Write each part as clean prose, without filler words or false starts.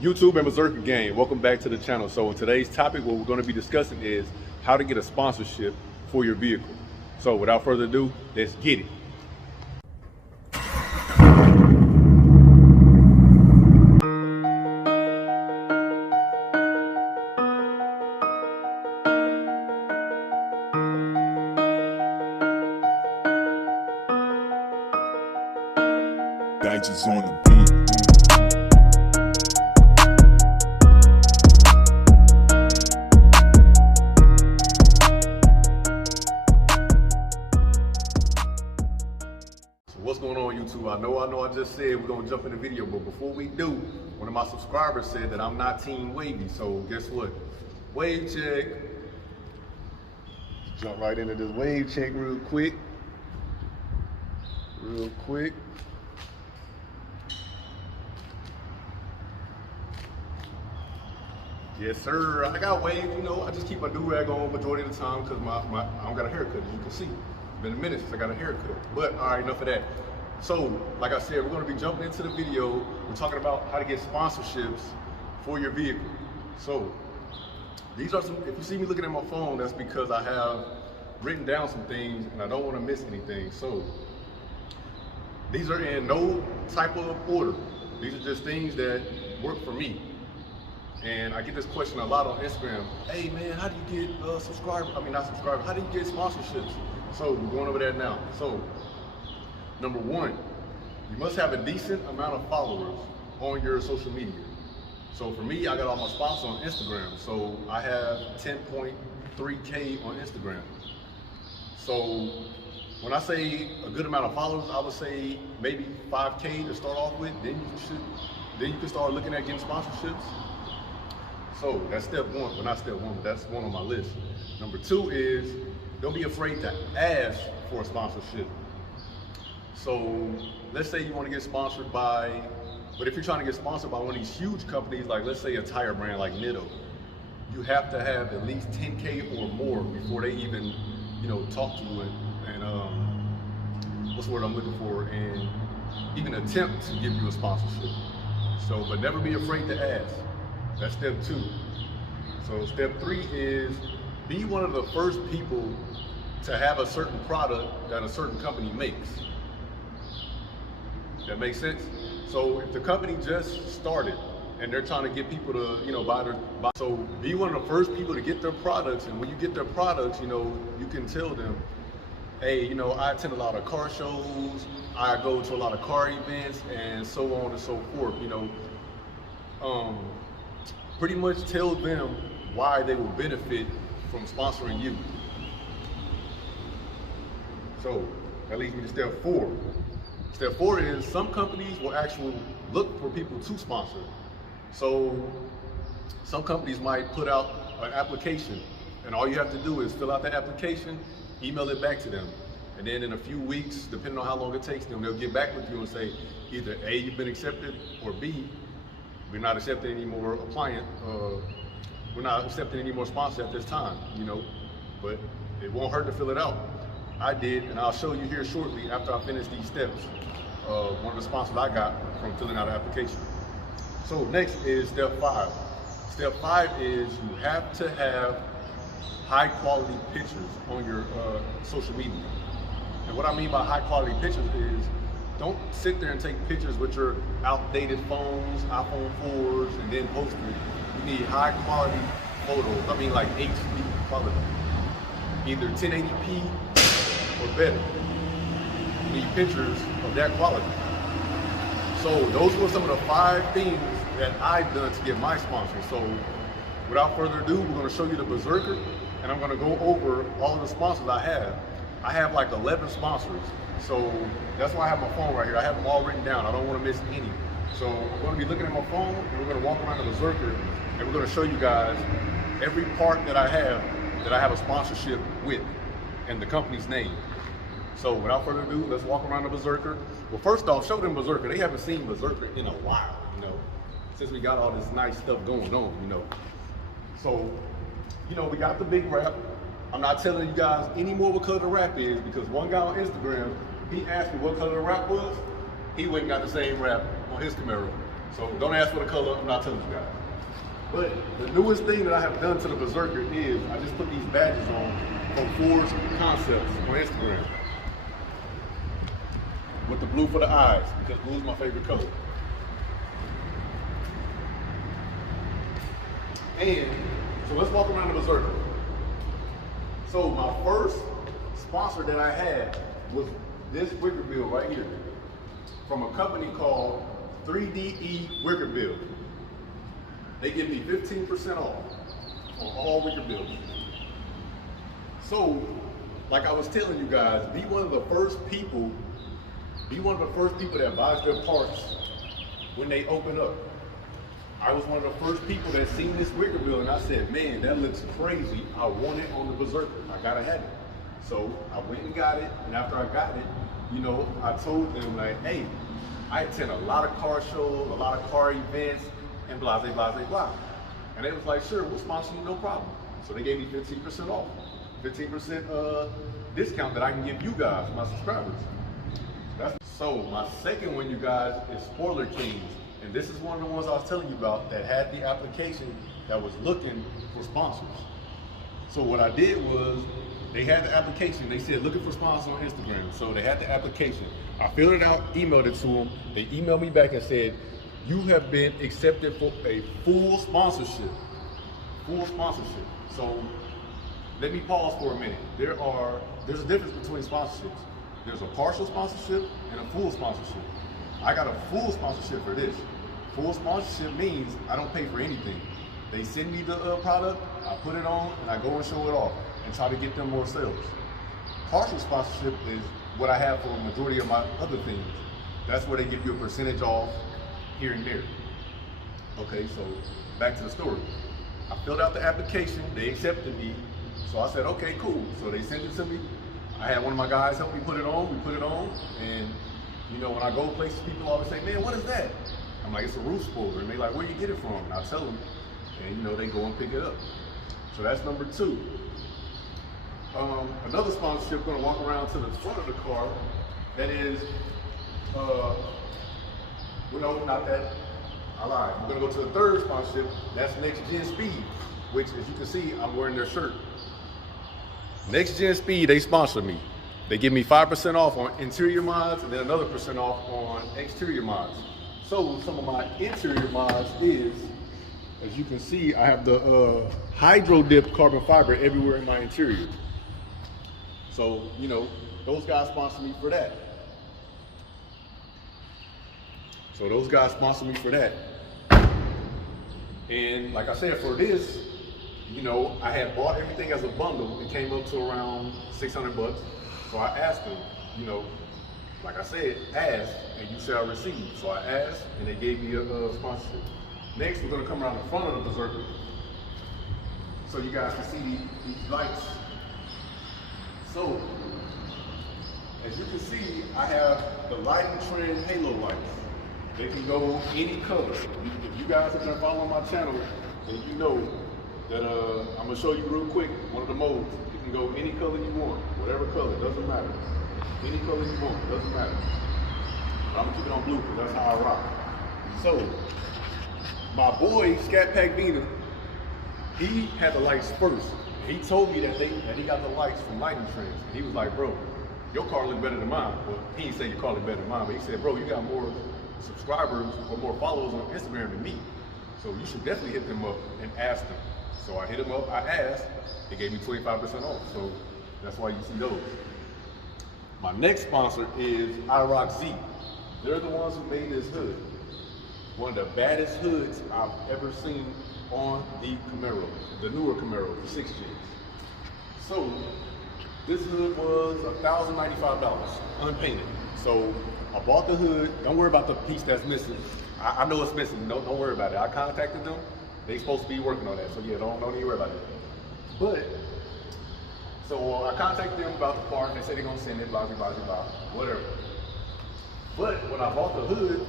YouTube and Berserker Gang, welcome back to the channel. So in today's topic, what we're going to be discussing is how to get a sponsorship for your vehicle. So without further ado, let's get it. Digits on the beat. What's going on, YouTube? I know I just said we're gonna jump in the video, but before we do, one of my subscribers said that I'm not Team Wavy, so guess what? Wave check. Jump right into this wave check real quick. Yes, sir. I got wave, I just keep my do-rag on majority of the time because I don't got a haircut, as you can see. It's been a minute since I got a haircut. But all right, enough of that. So, like I said, we're gonna be jumping into the video. We're talking about how to get sponsorships for your vehicle. So, these are some, if you see me looking at my phone, that's because I have written down some things and I don't wanna miss anything. So, these are in no type of order. These are just things that work for me. And I get this question a lot on Instagram. Hey man, how do you get not subscribers, how do you get sponsorships? So we're going over that now. So, number one, you must have a decent amount of followers on your social media. So for me, I got all my sponsors on Instagram. So I have 10.3K on Instagram. So when I say a good amount of followers, I would say maybe 5K to start off with. Then you can start looking at getting sponsorships. So that's step one. Well, not step one, but that's one on my list. Number two is don't be afraid to ask for a sponsorship. So let's say you want to get sponsored by, but if you're trying to get sponsored by one of these huge companies, like let's say a tire brand like Nitto, you have to have at least 10K or more before they even, talk to you and what's the word I'm looking for, and even attempt to give you a sponsorship. So, but never be afraid to ask. That's step two. So step three is be one of the first people to have a certain product that a certain company makes. That makes sense? So if the company just started and they're trying to get people to, buy, so be one of the first people to get their products, and when you get their products, you can tell them, hey, I attend a lot of car shows, I go to a lot of car events, and so on and so forth, pretty much tell them why they will benefit from sponsoring you. So that leads me to step four. Step four is some companies will actually look for people to sponsor. So some companies might put out an application, and all you have to do is fill out the application, email it back to them. And then in a few weeks, depending on how long it takes them, they'll get back with you and say, either A, you've been accepted, or B, we're not accepting any more we're not accepting any more sponsors at this time, but it won't hurt to fill it out. I did, and I'll show you here shortly after I finish these steps, one of the sponsors I got from filling out an application. So next is step five. Step five is you have to have high quality pictures on your social media. And what I mean by high quality pictures is don't sit there and take pictures with your outdated phones, iPhone 4s, and then post it. You need high quality photos. I mean like HD quality. Either 1080p or better. You need pictures of that quality. So those were some of the 5 things that I've done to get my sponsor. So without further ado, we're gonna show you the Berserker, and I'm gonna go over all of the sponsors I have. I have like 11 sponsors. So that's why I have my phone right here. I have them all written down. I don't want to miss any. So I'm going to be looking at my phone, and we're going to walk around the Berserker, and we're going to show you guys every part that I have a sponsorship with, and the company's name. So without further ado, let's walk around the Berserker. Well, first off, show them Berserker. They haven't seen Berserker in a while, since we got all this nice stuff going on, So, we got the big wrap. I'm not telling you guys any more what color the wrap is, because one guy on Instagram, he asked me what color the wrap was. He went and got the same wrap on his Camaro. So don't ask for the color, I'm not telling you guys. But the newest thing that I have done to the Berserker is I just put these badges on from Ford's Concepts on Instagram. With the blue for the eyes, because blue is my favorite color. And so let's walk around the Berserker. So my first sponsor that I had was this wicker bill right here from a company called 3DE Wicker Bill. They give me 15% off on all wicker bills. So, like I was telling you guys, be one of the first people that buys their parts when they open up. I was one of the first people that seen this wicker bill and I said, man, that looks crazy. I want it on the Berserker. I gotta have it. So I went and got it, and after I got it, you know, I told them like, hey, I attend a lot of car shows, a lot of car events, and blah, blah, blah, blah. And they was like, sure, we'll sponsor you, no problem. So they gave me 15% off, 15% discount that I can give you guys, my subscribers. So my second one, you guys, is SpoilerKing. And this is one of the ones I was telling you about that had the application that was looking for sponsors. So what I did was, they had the application, they said looking for sponsors on Instagram. So they had the application. I filled it out, emailed it to them. They emailed me back and said, you have been accepted for a full sponsorship. Full sponsorship. So let me pause for a minute. There's a difference between sponsorships. There's a partial sponsorship and a full sponsorship. I got a full sponsorship for this. Full sponsorship means I don't pay for anything. They send me the product, I put it on, and I go and show it off and try to get them more sales. Partial sponsorship is what I have for a majority of my other things. That's where they give you a percentage off here and there. Okay, so back to the story. I filled out the application, they accepted me, so I said, okay, cool. So they sent it to me. I had one of my guys help me put it on, we put it on, and you know, when I go places, people always say, man, what is that? I'm like, it's a roof spoiler, and they like, where you get it from? And I tell them, and you know, they go and pick it up. So that's number two. Another sponsorship, gonna walk around to the front of the car, that is, well, no, not that, I lied. I'm gonna go to the third sponsorship, that's NextGenSpeed, which as you can see, I'm wearing their shirt. NextGenSpeed, they sponsor me. They give me 5% off on interior mods and then another % off on exterior mods. So some of my interior mods is, as you can see, I have the hydro dip carbon fiber everywhere in my interior. So, you know, those guys sponsor me for that. So those guys sponsor me for that. And like I said, for this, you know, I had bought everything as a bundle. It came up to around 600 bucks. So I asked them, you know, like I said, ask and you shall receive. So I asked and they gave me a sponsorship. Next, we're gonna come around the front of the Berserker so you guys can see these lights. So, as you can see, I have the lighting trend halo lights. They can go any color. If you guys have been following my channel, then you know that I'm gonna show you real quick one of the modes. You can go any color you want, whatever color, doesn't matter. Any color you want, doesn't matter. But I'm gonna keep it on blue because that's how I rock. So, my boy, Scat Pack Vina, he had the lights first. He told me that he got the lights from Lighting Trends. And he was like, bro, your car look better than mine. Well, he didn't say your car look better than mine, but he said, bro, you got more subscribers or more followers on Instagram than me. So you should definitely hit them up and ask them. So I hit them up, I asked, they gave me 25% off. So that's why you see those. My next sponsor is iRock-Z. They're the ones who made this hood. One of the baddest hoods I've ever seen on the Camaro, the newer Camaro, the 6 Gens. So this hood was $1,095, unpainted. So I bought the hood. Don't worry about the piece that's missing. I know it's missing. Don't worry about it. I contacted them. They supposed to be working on that. So yeah, don't even worry about it. But so I contacted them about the part. They said they're gonna send it, blah blah blah blah, whatever. But when I bought the hood,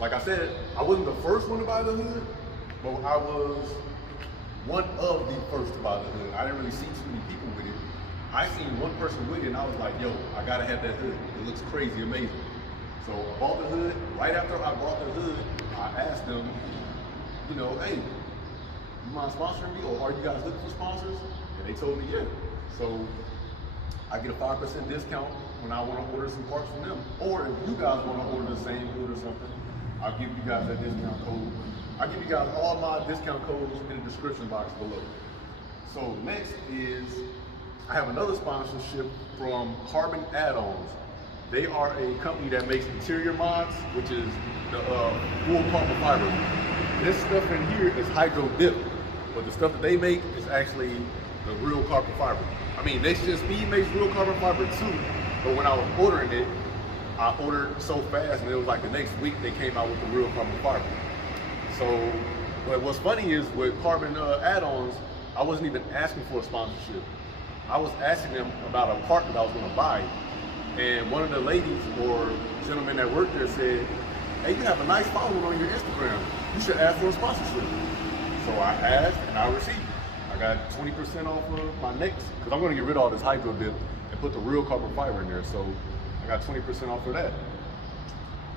like I said, I wasn't the first one to buy the hood, but I was one of the first to buy the hood. I didn't really see too many people with it. I seen one person with it and I was like, yo, I gotta have that hood. It looks crazy, amazing. So I bought the hood. Right after I bought the hood, I asked them, you know, hey, you mind sponsoring me, or are you guys looking for sponsors? And they told me, yeah. So I get a 5% discount when I want to order some parts from them. Or if you guys want to order the same hood or something, I'll give you guys that discount code. I'll give you guys all my discount codes in the description box below. So next is, I have another sponsorship from Carbonaddons. They are a company that makes interior mods, which is the full carbon fiber. This stuff in here is hydro dip, but the stuff that they make is actually the real carbon fiber. I mean, NextGenSpeed makes real carbon fiber too, but when I was ordering it, I ordered so fast, and it was like the next week they came out with the real carbon fiber. So, but what's funny is with Carbonaddons, I wasn't even asking for a sponsorship. I was asking them about a part that I was going to buy, and one of the ladies or gentlemen that worked there said, hey, you have a nice following on your Instagram. You should ask for a sponsorship. So I asked and I received. I got 20% off of my next, because I'm going to get rid of all this hydro dip and put the real carbon fiber in there. So I got 20% off of that.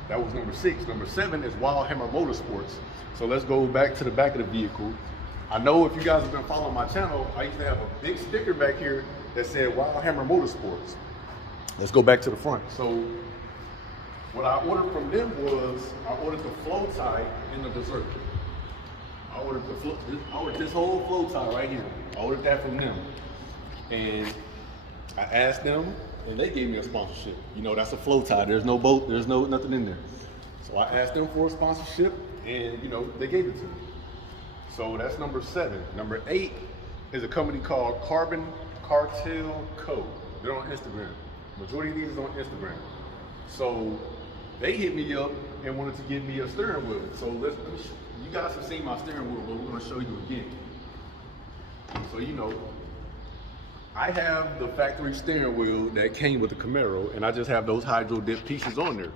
That was number 6. Number 7 is WildHammerMotorSports. So let's go back to the back of the vehicle. I know if you guys have been following my channel, I used to have a big sticker back here that said WildHammerMotorSports. Let's go back to the front. So what I ordered from them was, I ordered the flow tie in the dessert. I ordered this whole flow tie right here. I ordered that from them. And I asked them, and they gave me a sponsorship. You know, that's a flow tie. There's no boat, there's nothing in there. So I asked them for a sponsorship, and you know, they gave it to me. So that's number 7. Number 8 is a company called Carbon Cartel Co. They're on Instagram. Majority of these is on Instagram. So they hit me up and wanted to give me a steering wheel. So you guys have seen my steering wheel, but we're going to show you again. So you know, I have the factory steering wheel that came with the Camaro, and I just have those hydro dip pieces on there.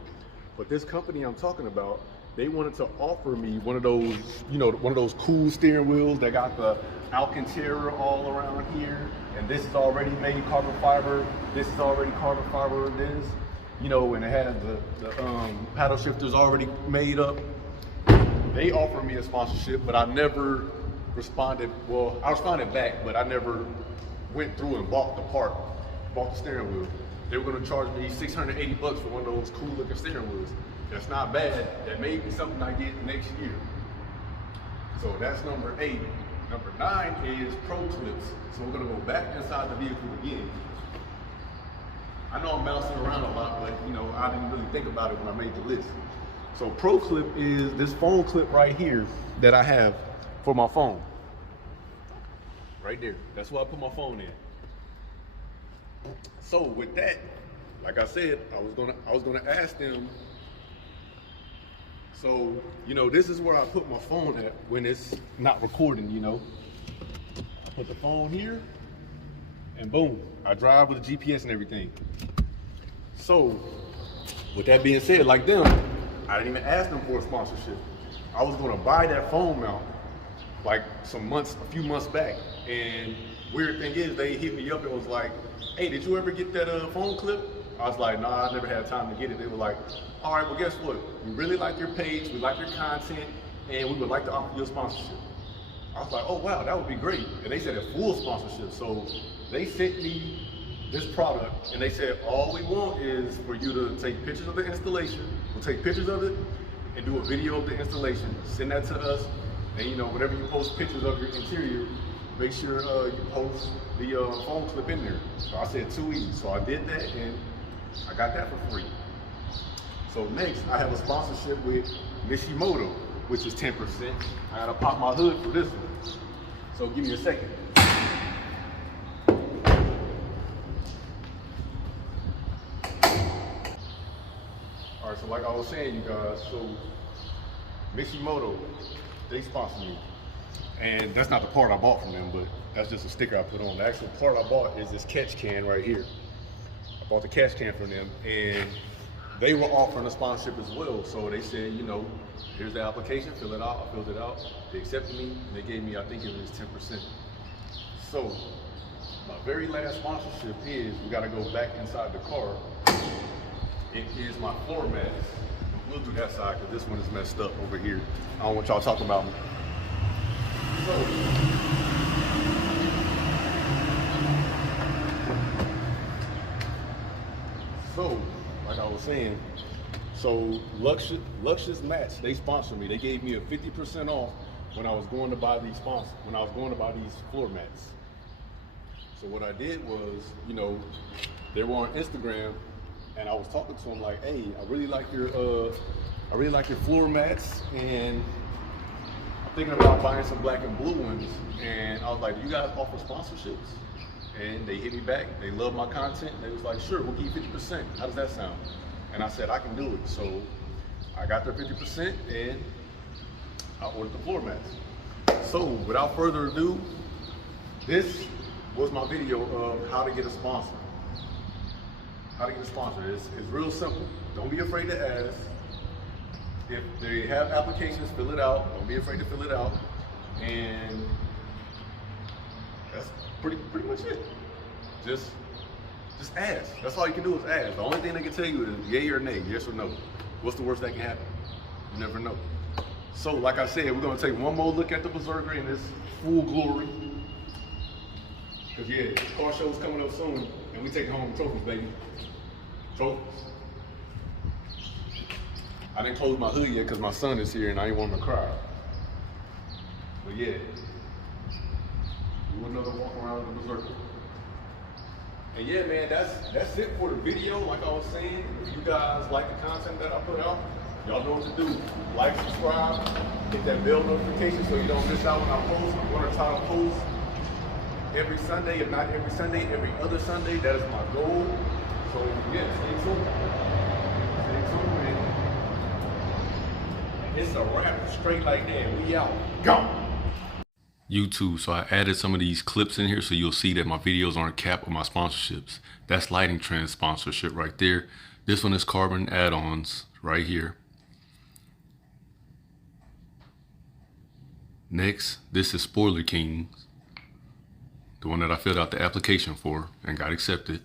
But this company I'm talking about, they wanted to offer me one of those, you know, one of those cool steering wheels that got the Alcantara all around here, and this is already made carbon fiber. This is already carbon fiber. This, you know, and it has the paddle shifters already made up. They offered me a sponsorship, but I never responded. Well, I responded back, but I never went through and bought the part, bought the steering wheel. They were going to charge me $680 for one of those cool looking steering wheels. That's not bad. That may be something I get next year. So that's number 8. Number 9 is ProClips. So we're going to go back inside the vehicle again. I know I'm bouncing around a lot, but you know, I didn't really think about it when I made the list. So ProClip is this phone clip right here that I have for my phone. Right there. That's where I put my phone in. So with that, like I said, I was gonna ask them. So, you know, this is where I put my phone at when it's not recording, you know. I put the phone here, and boom, I drive with the GPS and everything. So, with that being said, like them, I didn't even ask them for a sponsorship. I was gonna buy that phone mount like a few months back. And weird thing is, they hit me up and was like, hey, did you ever get that phone clip? I was like, nah, I never had time to get it. They were like, all right, well, guess what? We really like your page, we like your content, and we would like to offer you a sponsorship. I was like, oh, wow, that would be great. And they said a full sponsorship. So they sent me this product, and they said, all we want is for you to take pictures of the installation. We'll take pictures of it and do a video of the installation. Send that to us, and you know, whenever you post pictures of your interior, make sure you post the phone clip in there. So I said, too easy. So I did that, and I got that for free. So next, I have a sponsorship with Mishimoto, which is 10%. I gotta pop my hood for this one. So give me a second. All right, so like I was saying, you guys, so Mishimoto, they sponsor me. And that's not the part I bought from them, but that's just a sticker I put on. The actual part I bought is this catch can right here. I bought the catch can from them, and they were offering a sponsorship as well. So they said, you know, here's the application, fill it out. I filled it out. They accepted me, and they gave me, I think it was 10%. So my very last sponsorship is, we gotta go back inside the car. it is my floor mats. We'll do that side because this one is messed up over here. I don't want y'all talking about me. So, like I was saying, so Luxus Mats, they sponsored me. They gave me a 50% off when I was going to buy these floor mats. So what I did was, you know, they were on Instagram, and I was talking to them like, hey, I really like your floor mats, and I'm thinking about buying some black and blue ones. And I was like, do you guys offer sponsorships? And they hit me back. They love my content. They was like, sure, we'll give you 50%. How does that sound? And I said, I can do it. So I got their 50% and I ordered the floor mats. So without further ado, this was my video of how to get a sponsor. How to get a sponsor. It's real simple. Don't be afraid to ask. If they have applications, fill it out. Don't be afraid to fill it out. And that's pretty much it. Just ask. That's all you can do is ask. The only thing they can tell you is yay or nay, yes or no. What's the worst that can happen? You never know. So like I said, we're gonna take one more look at the Berserker in its full glory. Cause yeah, car show's coming up soon and we taking home trophies, baby. Trophies. I didn't close my hood yet because my son is here and I didn't want him to cry. But yeah, do another walk around the Berserker. And yeah, man, that's it for the video. Like I was saying, if you guys like the content that I put out, y'all know what to do. Like, subscribe, hit that bell notification so you don't miss out when I post. I'm gonna try to post every Sunday, if not every Sunday, every other Sunday. That is my goal. So yeah, stay tuned. Stay tuned, man. It's a wrap, straight like that. We out. Go! YouTube, so I added some of these clips in here so you'll see that my videos aren't capped with my sponsorships. That's Lighting Trend sponsorship right there. This one is Carbonaddons right here. Next, this is SpoilerKing, the one that I filled out the application for and got accepted.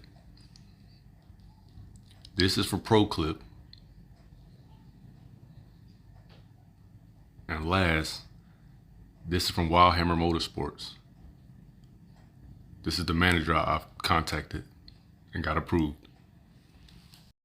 This is for ProClip. And last, this is from WildHammerMotorSports. This is the manager I've contacted and got approved.